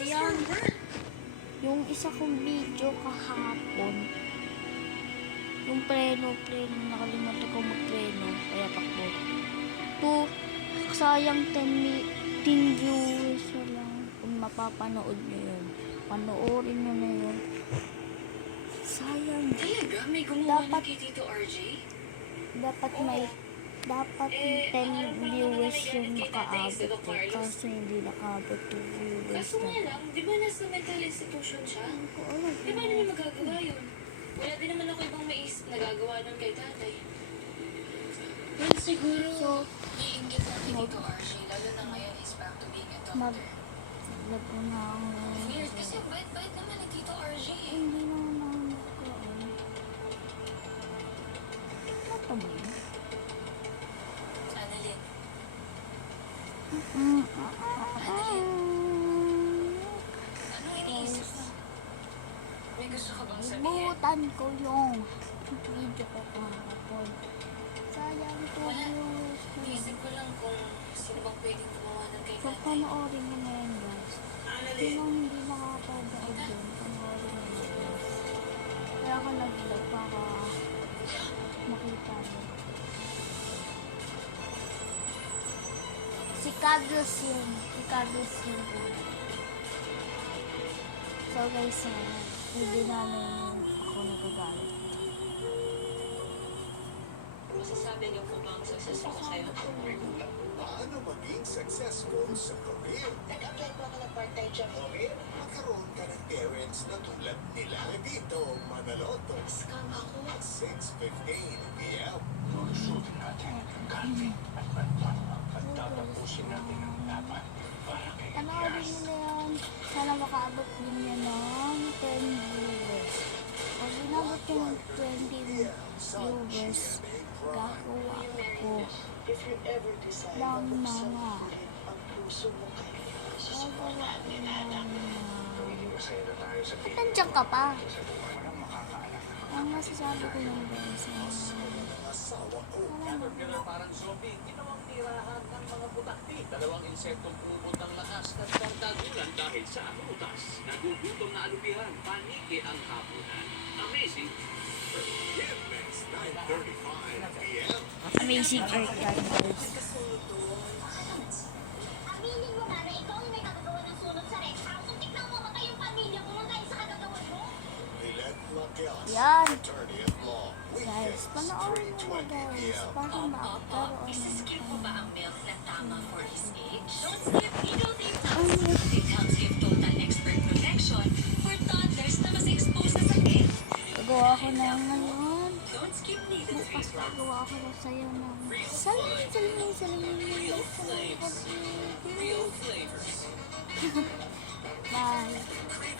sayang. Yung isa kong video kahapon, yung preno, nakalimutan ko mag-preno, kaya takbo. Sayang 10 viewers na lang. Kung mapapanood nyo yun, panoorin nyo na yun. Sayang. Talaga? May gumawa na kay Tito RJ? Dapat 10 viewers yung makaabot ko, kasi hindi nakaabot 2 viewers Kaso nga na. lang, di ba nasa mental institution siya? Di ba naman magagawa yun? Wala din naman ako ibang maisip na gagawa nun kay tatay. Well, siguro, iinggit na kay Tito RJ, lalo na ngayon he's back to being a doctor. Vlog ko na ang Weird, kasi bait-bait naman ni Tito RJ. hindi naman ako nagkaon. Mata mo yun? Annalyn, ano iniisip mo? May gusto ka bang sabihin? Butan ko yung video ko kahapon. Sayang 2 Wala. viewers ko. Iniisip ko lang kung sino bang pwedeng gumawa nun kay So, tatay. panoorin nyo na yan, guys. Sinong hindi nakapanood yun, panoorin nyo na, guys. Kaya ako nag-vlog para makita mo. Si Carlos yun. So, guys, hindi namin ako nagagalit. Masasabi niyo po bang successful ka sa'yo? Paano maging successful sa career? Nag-apply po ako ng part-time job. Okay, magkaroon ka ng parents na tulad nila. Dito, Manaloto, Scam ako. 6:15 p.m. Lulusubin natin ang kalbi at banban at tatapusin natin ang laban para kay Panoorin nyo na yan. Sana makaabot din yan ng 10 viewers. Pag inabot yung 20 viewers, gagawa ko If you ever decide ng na mga buksan ulit ang puso mo kay gagawa ko ng Hindi masaya na tayo sa Ba't nandiyan ka pa? sa buhay walang makakaalam. Ang masasabi ko lang guys, Asawa ko. Caterpillar parang zombie, ginawang tirahan ng mga putakti. Dalawang insektong umod ng lakas at pagdagulan dahil sa prutas. Nagugutom na alupihan, paniki ang hapunan. Amazing. Hit 9:35 p.m. Amazing Earth guys. Aminin mo nga na ikaw yung may kagagawa ng sunod sa rest house. Kung tignan mo matay yung pamilya mo dahil sa kagagawan mo. Milet Laquias, Yan. attorney at law. Guys, Weekdays, panoorin nyo na 3:20 guys, p.m. para makakaroon ng Isiskip mo ba ang milk na tama for his age? Don't skip Needle Tape Tops. It helps give total expert protection for toddlers na mas exposed sa sakit. Gagawa ko na ngayon. Don't skip Needle Bukas Tape Tops. gagawa ko na sa'yo ng salamin. Real flavors. Bye.